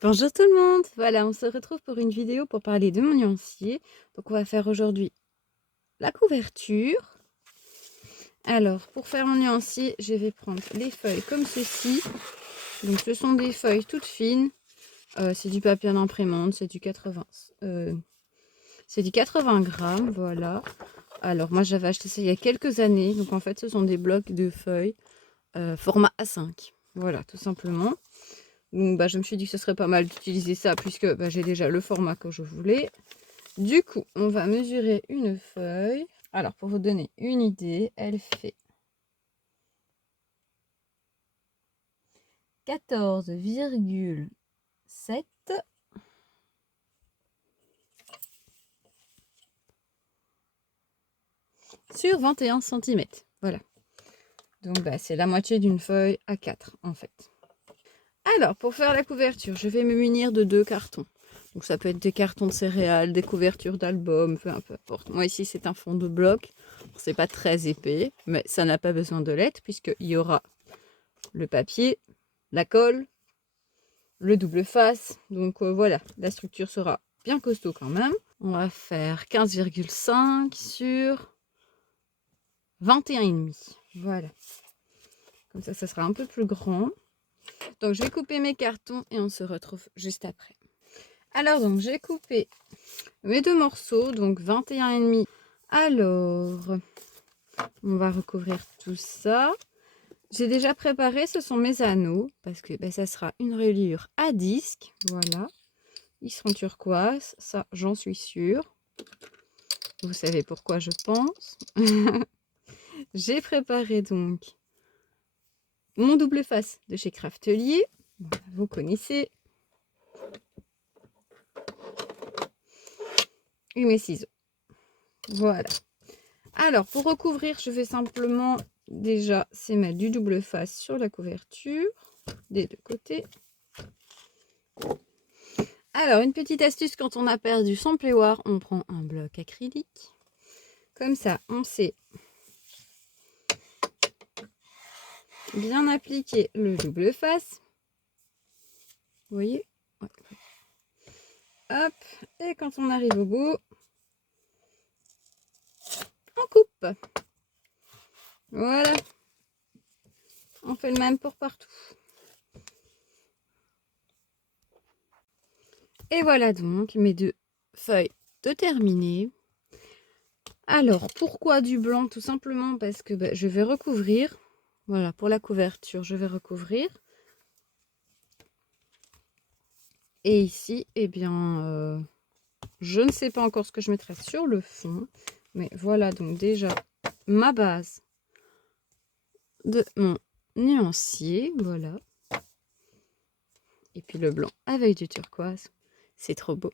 Bonjour tout le monde! Voilà, on se retrouve pour une vidéo pour parler de mon nuancier. Donc on va faire aujourd'hui la couverture. Alors, pour faire mon nuancier, je vais prendre les feuilles comme ceci. Donc ce sont des feuilles toutes fines. C'est du papier en imprimante, c'est du 80 grammes, voilà. Alors moi j'avais acheté ça il y a quelques années. Donc en fait ce sont des blocs de feuilles format A5. Voilà, tout simplement. Donc je me suis dit que ce serait pas mal d'utiliser ça puisque j'ai déjà le format que je voulais. Du coup, on va mesurer une feuille. Alors, pour vous donner une idée, elle fait 14,7 sur 21 cm. Voilà. Donc, c'est la moitié d'une feuille A4, en fait. Alors, pour faire la couverture, je vais me munir de 2 cartons. Donc, ça peut être des cartons de céréales, des couvertures d'albums, peu importe. Moi, ici, c'est un fond de bloc. C'est pas très épais, mais ça n'a pas besoin de l'être, puisqu'il y aura le papier, la colle, le double face. Donc voilà, la structure sera bien costaud quand même. On va faire 15,5 sur 21,5. Voilà. Comme ça sera un peu plus grand. Donc je vais couper mes cartons et on se retrouve juste après. Alors donc j'ai coupé mes deux morceaux, donc 21,5. Alors, on va recouvrir tout ça. J'ai déjà préparé, ce sont mes anneaux, parce que ça sera une reliure à disque. Voilà. Ils seront turquoise, ça j'en suis sûre. Vous savez pourquoi je pense. J'ai préparé donc mon double face de chez Craftelier. Vous connaissez. Et mes ciseaux. Voilà. Alors pour recouvrir, je vais simplement déjà mettre du double face sur la couverture des deux côtés. Alors une petite astuce, quand on a perdu son pléoir, on prend un bloc acrylique. Comme ça, on sait bien appliquer le double face. Vous voyez? Ouais. Hop, et quand on arrive au bout, on coupe. Voilà. On fait le même pour partout. Et voilà donc mes deux feuilles de terminer. Alors, pourquoi du blanc? Tout simplement parce que je vais recouvrir. Voilà, pour la couverture, je vais recouvrir. Et ici, eh bien, je ne sais pas encore ce que je mettrai sur le fond. Mais voilà donc déjà ma base de mon nuancier. Voilà. Et puis le blanc avec du turquoise. C'est trop beau.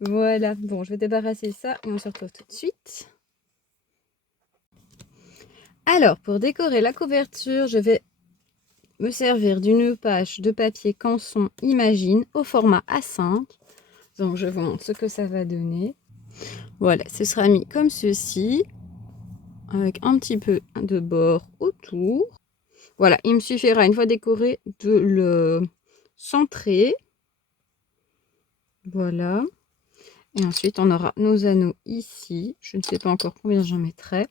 Voilà. Bon, je vais débarrasser ça et on se retrouve tout de suite. Alors, pour décorer la couverture, je vais me servir d'une page de papier Canson Imagine au format A5. Donc, je vous montre ce que ça va donner. Voilà, ce sera mis comme ceci, avec un petit peu de bord autour. Voilà, il me suffira, une fois décoré, de le centrer. Voilà. Et ensuite, on aura nos anneaux ici. Je ne sais pas encore combien j'en mettrai.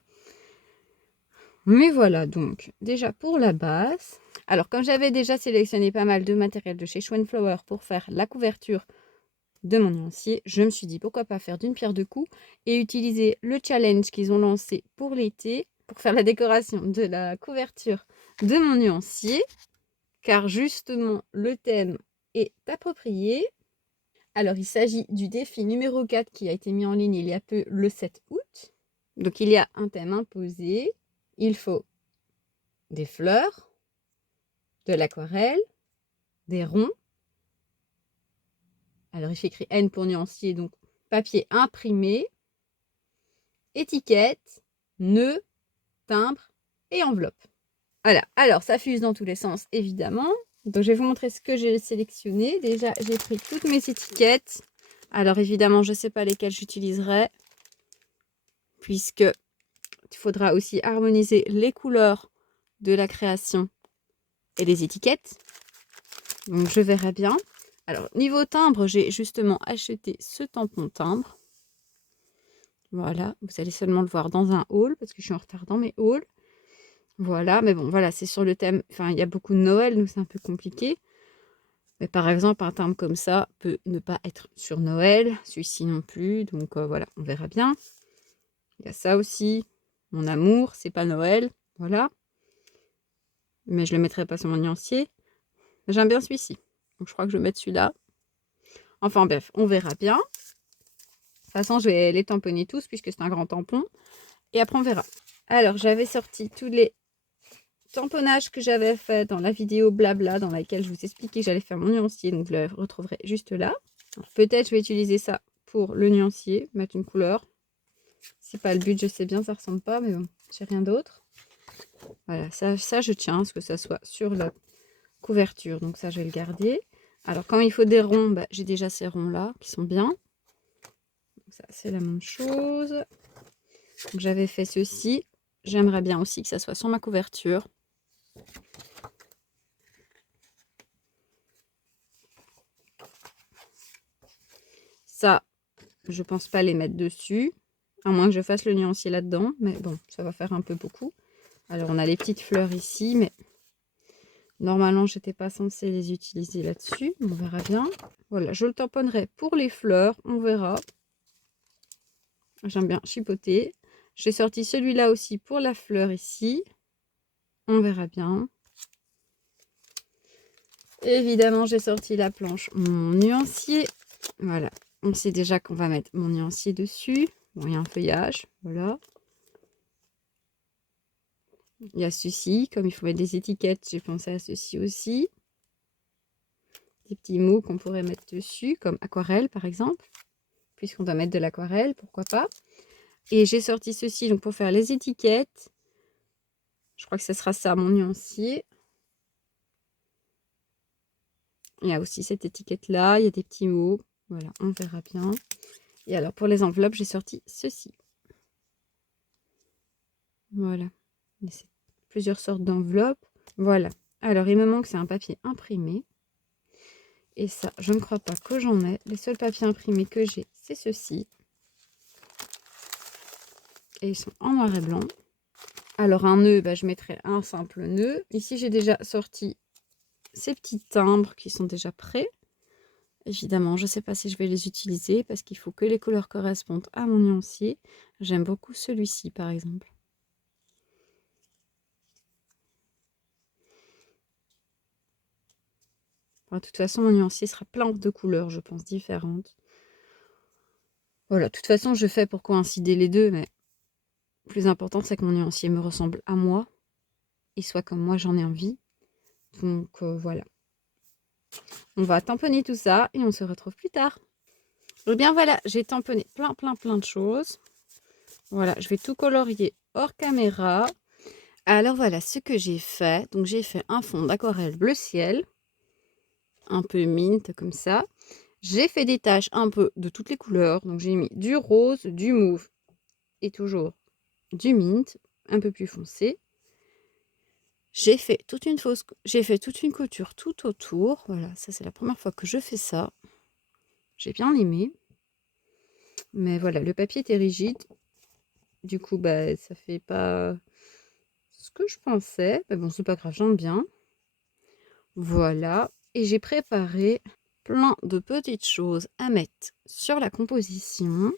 Mais voilà, donc, déjà pour la base. Alors, comme j'avais déjà sélectionné pas mal de matériel de chez Schwenflower pour faire la couverture de mon nuancier, je me suis dit pourquoi pas faire d'une pierre deux coups et utiliser le challenge qu'ils ont lancé pour l'été pour faire la décoration de la couverture de mon nuancier. Car justement, le thème est approprié. Alors, il s'agit du défi numéro 4 qui a été mis en ligne il y a peu, le 7 août. Donc, il y a un thème imposé. Il faut des fleurs, de l'aquarelle, des ronds. Alors, il fait écrit N pour nuancier, donc papier imprimé, étiquette, nœud, timbre et enveloppe. Voilà, alors ça fuse dans tous les sens, évidemment. Donc, je vais vous montrer ce que j'ai sélectionné. Déjà, j'ai pris toutes mes étiquettes. Alors, évidemment, je ne sais pas lesquelles j'utiliserai, puisque il faudra aussi harmoniser les couleurs de la création et les étiquettes. Donc je verrai bien. Alors niveau timbre, j'ai justement acheté ce tampon timbre. Voilà, vous allez seulement le voir dans un haul parce que je suis en retard dans mes hauls. Voilà, mais bon, voilà, c'est sur le thème. Enfin, il y a beaucoup de Noël, donc c'est un peu compliqué. Mais par exemple, un timbre comme ça peut ne pas être sur Noël, celui-ci non plus. Donc voilà, on verra bien. Il y a ça aussi. Mon amour, c'est pas Noël. Voilà. Mais je le mettrai pas sur mon nuancier. J'aime bien celui-ci. Donc je crois que je vais mettre celui-là. Enfin bref, on verra bien. De toute façon, je vais les tamponner tous puisque c'est un grand tampon. Et après, on verra. Alors, j'avais sorti tous les tamponnages que j'avais fait dans la vidéo blabla dans laquelle je vous expliquais que j'allais faire mon nuancier. Donc, vous le retrouverez juste là. Peut-être je vais utiliser ça pour le nuancier, mettre une couleur. C'est pas le but, je sais bien, ça ressemble pas, mais bon, j'ai rien d'autre. Voilà, ça je tiens à ce que ça soit sur la couverture. Donc ça, je vais le garder. Alors, quand il faut des ronds, bah, j'ai déjà ces ronds-là qui sont bien. Donc ça, c'est la même chose. J'avais fait ceci. J'aimerais bien aussi que ça soit sur ma couverture. Ça, je pense pas les mettre dessus. À moins que je fasse le nuancier là-dedans. Mais bon, ça va faire un peu beaucoup. Alors, on a les petites fleurs ici. Mais normalement, j'étais pas censée les utiliser là-dessus. On verra bien. Voilà, je le tamponnerai pour les fleurs. On verra. J'aime bien chipoter. J'ai sorti celui-là aussi pour la fleur ici. On verra bien. Évidemment, j'ai sorti la planche, mon nuancier. Voilà. On sait déjà qu'on va mettre mon nuancier dessus. Bon, il y a un feuillage. Voilà. Il y a ceci. Comme il faut mettre des étiquettes, j'ai pensé à ceci aussi. Des petits mots qu'on pourrait mettre dessus, comme aquarelle par exemple. Puisqu'on doit mettre de l'aquarelle, pourquoi pas. Et j'ai sorti ceci donc pour faire les étiquettes. Je crois que ce sera ça, mon nuancier. Il y a aussi cette étiquette-là. Il y a des petits mots. Voilà, on verra bien. Et alors, pour les enveloppes, j'ai sorti ceci. Voilà. Il y a plusieurs sortes d'enveloppes. Voilà. Alors, il me manque, c'est un papier imprimé. Et ça, je ne crois pas que j'en ai. Les seuls papiers imprimés que j'ai, c'est ceux-ci. Et ils sont en noir et blanc. Alors, un nœud, bah, je mettrai un simple nœud. Ici, j'ai déjà sorti ces petits timbres qui sont déjà prêts. Évidemment, je ne sais pas si je vais les utiliser parce qu'il faut que les couleurs correspondent à mon nuancier. J'aime beaucoup celui-ci, par exemple. Enfin, de toute façon, mon nuancier sera plein de couleurs, je pense, différentes. Voilà, de toute façon, je fais pour coïncider les deux, mais le plus important, c'est que mon nuancier me ressemble à moi et soit comme moi j'en ai envie. Donc voilà. On va tamponner tout ça et on se retrouve plus tard. Eh bien voilà, j'ai tamponné plein de choses. Voilà, je vais tout colorier hors caméra. Alors voilà ce que j'ai fait. Donc j'ai fait un fond d'aquarelle bleu ciel. Un peu mint comme ça. J'ai fait des taches un peu de toutes les couleurs. Donc j'ai mis du rose, du mauve et toujours du mint, un peu plus foncé. J'ai fait toute une couture tout autour. Voilà, ça c'est la première fois que je fais ça. J'ai bien aimé. Mais voilà, le papier était rigide. Du coup, bah, ça fait pas ce que je pensais. Mais bon, c'est pas grave, j'aime bien. Voilà. Et j'ai préparé plein de petites choses à mettre sur la composition.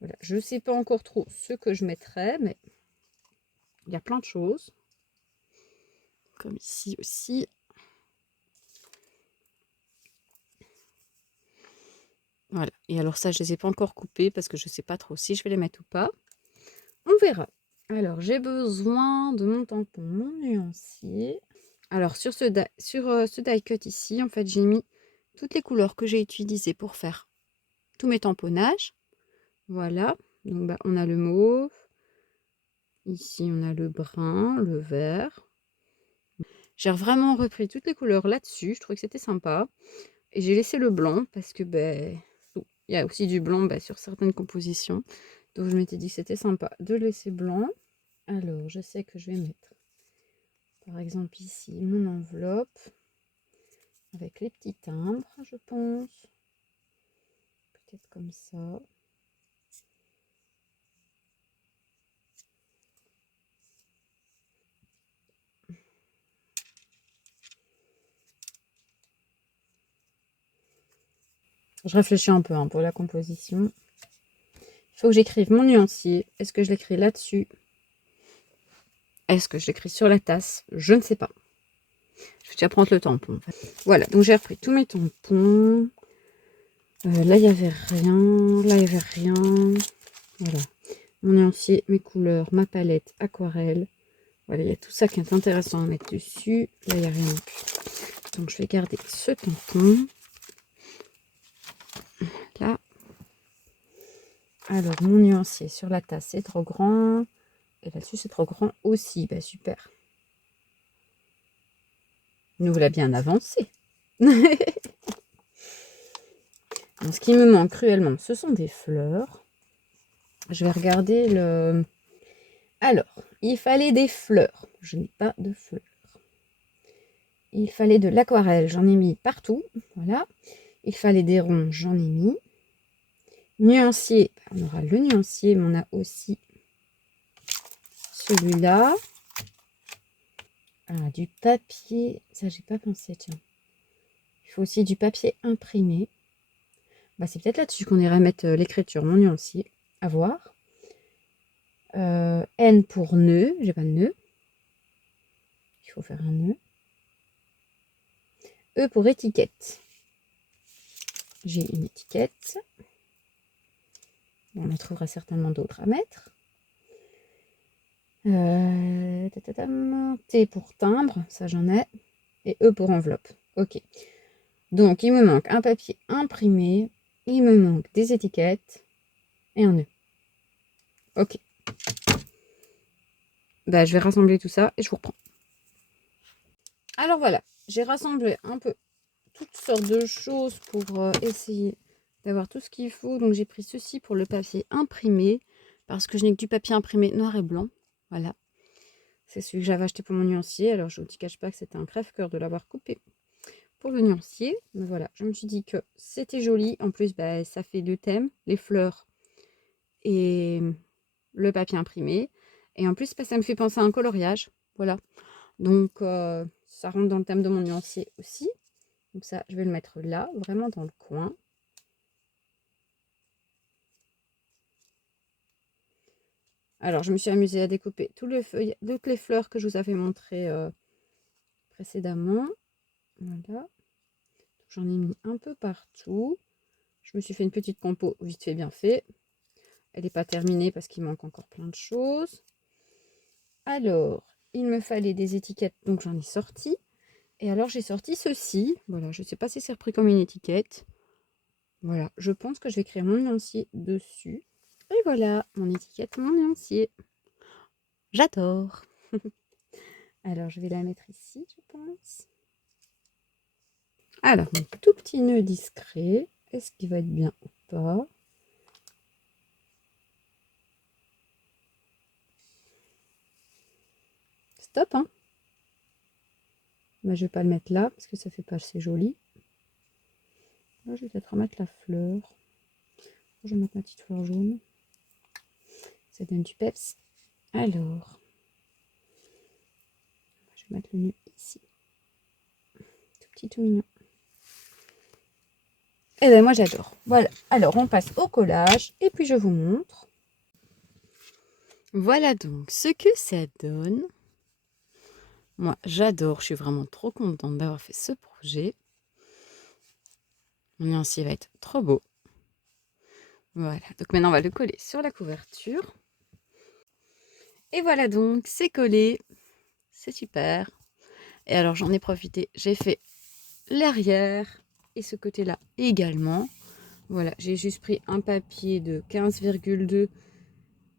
Voilà, je ne sais pas encore trop ce que je mettrai, mais il y a plein de choses. Comme ici aussi. Voilà. Et alors ça, je ne les ai pas encore coupés parce que je ne sais pas trop si je vais les mettre ou pas. On verra. Alors, j'ai besoin de mon tampon, mon nuancier. Alors, sur ce die cut ici, en fait, j'ai mis toutes les couleurs que j'ai utilisées pour faire tous mes tamponnages. Voilà. Donc, bah, on a le mauve. Ici, on a le brun, le vert. J'ai vraiment repris toutes les couleurs là-dessus. Je trouvais que c'était sympa. Et j'ai laissé le blanc parce que ben, il y a aussi du blanc sur certaines compositions. Donc je m'étais dit que c'était sympa de laisser blanc. Alors, je sais que je vais mettre, par exemple ici, mon enveloppe avec les petits timbres, je pense. Peut-être comme ça. Je réfléchis un peu pour la composition. Il faut que j'écrive mon nuancier. Est-ce que je l'écris là-dessus? Est-ce que je l'écris sur la tasse? Je ne sais pas. Je vais déjà prendre le tampon. En fait. Voilà, donc j'ai repris tous mes tampons. Là, il n'y avait rien. Là, il n'y avait rien. Voilà. Mon nuancier, mes couleurs, ma palette, aquarelle. Voilà, il y a tout ça qui est intéressant à mettre dessus. Là, il n'y a rien. Donc, je vais garder ce tampon. Là. Alors, mon nuancier sur la tasse, c'est trop grand. Et là-dessus, c'est trop grand aussi. Bah, super. Nous voilà bien avancé. Ce qui me manque cruellement, ce sont des fleurs. Je vais regarder le... Alors, il fallait des fleurs. Je n'ai pas de fleurs. Il fallait de l'aquarelle. J'en ai mis partout. Voilà. Il fallait des ronds. J'en ai mis. Nuancier. On aura le nuancier, mais on a aussi celui-là. Ah, du papier. Ça, j'ai pas pensé, tiens. Il faut aussi du papier imprimé. Bah, c'est peut-être là-dessus qu'on irait mettre l'écriture, mon nuancier. À voir. N pour nœud. J'ai pas de nœud. Il faut faire un nœud. E pour étiquette. J'ai une étiquette. On en trouvera certainement d'autres à mettre. T pour timbre, ça j'en ai. Et E pour enveloppe. Ok. Donc il me manque un papier imprimé. Il me manque des étiquettes. Et un nœud. Ok. Bah, je vais rassembler tout ça et je vous reprends. Alors voilà, j'ai rassemblé un peu toutes sortes de choses pour essayer d'avoir tout ce qu'il faut. Donc j'ai pris ceci pour le papier imprimé parce que je n'ai que du papier imprimé noir et blanc. Voilà. C'est celui que j'avais acheté pour mon nuancier. Alors je ne vous cache pas que c'était un crève-cœur de l'avoir coupé pour le nuancier. Mais voilà, je me suis dit que c'était joli. En plus, bah, ça fait deux thèmes, les fleurs et le papier imprimé. Et en plus, bah, ça me fait penser à un coloriage. Voilà. Donc ça rentre dans le thème de mon nuancier aussi. Donc ça, je vais le mettre là, vraiment dans le coin. Alors, je me suis amusée à découper toutes les fleurs que je vous avais montrées précédemment. Voilà. J'en ai mis un peu partout. Je me suis fait une petite compo vite fait, bien fait. Elle n'est pas terminée parce qu'il manque encore plein de choses. Alors, il me fallait des étiquettes, donc j'en ai sorti. Et alors, j'ai sorti ceci. Voilà, je ne sais pas si c'est repris comme une étiquette. Voilà, je pense que je vais écrire mon nuancier dessus. Et voilà, mon étiquette, mon nuancier. J'adore. Alors, je vais la mettre ici, je pense. Alors, mon tout petit nœud discret. Est-ce qu'il va être bien ou pas? Stop, hein. Mais je vais pas le mettre là, parce que ça fait pas assez joli. Là, je vais peut-être remettre la fleur. Je vais mettre ma petite fleur jaune. Ça donne du peps. Alors, je vais mettre le nœud ici. Tout petit, tout mignon. Et ben moi j'adore. Voilà. Alors on passe au collage et puis je vous montre. Voilà donc ce que ça donne. Moi j'adore. Je suis vraiment trop contente d'avoir fait ce projet. Mon nuancier va être trop beau. Voilà. Donc maintenant on va le coller sur la couverture. Et voilà donc, c'est collé. C'est super. Et alors j'en ai profité. J'ai fait l'arrière et ce côté-là également. Voilà, j'ai juste pris un papier de 15,2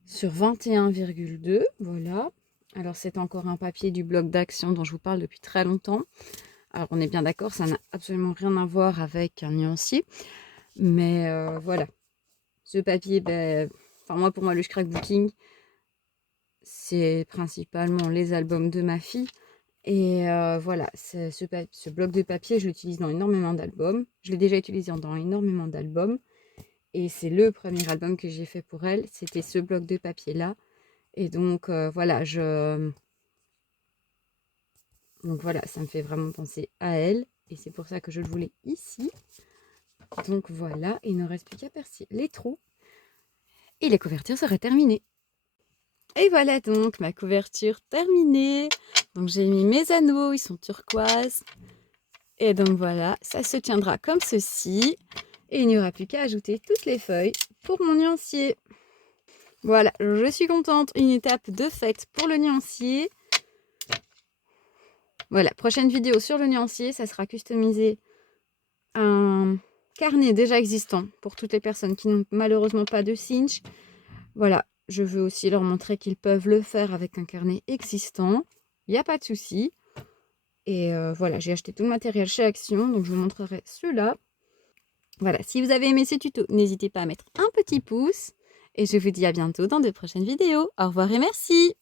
sur 21,2. Voilà. Alors c'est encore un papier du bloc d'action dont je vous parle depuis très longtemps. Alors on est bien d'accord, ça n'a absolument rien à voir avec un nuancier. Mais voilà. Ce papier, ben, enfin moi pour moi le scrapbooking, c'est principalement les albums de ma fille. Et voilà, ce bloc de papier, je l'utilise dans énormément d'albums. Je l'ai déjà utilisé dans énormément d'albums. Et c'est le premier album que j'ai fait pour elle. C'était ce bloc de papier-là. Et donc, voilà, donc voilà, ça me fait vraiment penser à elle. Et c'est pour ça que je le voulais ici. Donc voilà, il ne reste plus qu'à percer les trous. Et les couvertures seraient terminées. Et voilà donc ma couverture terminée. Donc j'ai mis mes anneaux, ils sont turquoises. Et donc voilà, ça se tiendra comme ceci. Et il n'y aura plus qu'à ajouter toutes les feuilles pour mon nuancier. Voilà, je suis contente. Une étape de fait pour le nuancier. Voilà, prochaine vidéo sur le nuancier, ça sera customisé un carnet déjà existant pour toutes les personnes qui n'ont malheureusement pas de cinch. Voilà, je veux aussi leur montrer qu'ils peuvent le faire avec un carnet existant. Il n'y a pas de souci. Et voilà, j'ai acheté tout le matériel chez Action, donc je vous montrerai ceux-là. Voilà, si vous avez aimé ce tuto, n'hésitez pas à mettre un petit pouce. Et je vous dis à bientôt dans de prochaines vidéos. Au revoir et merci!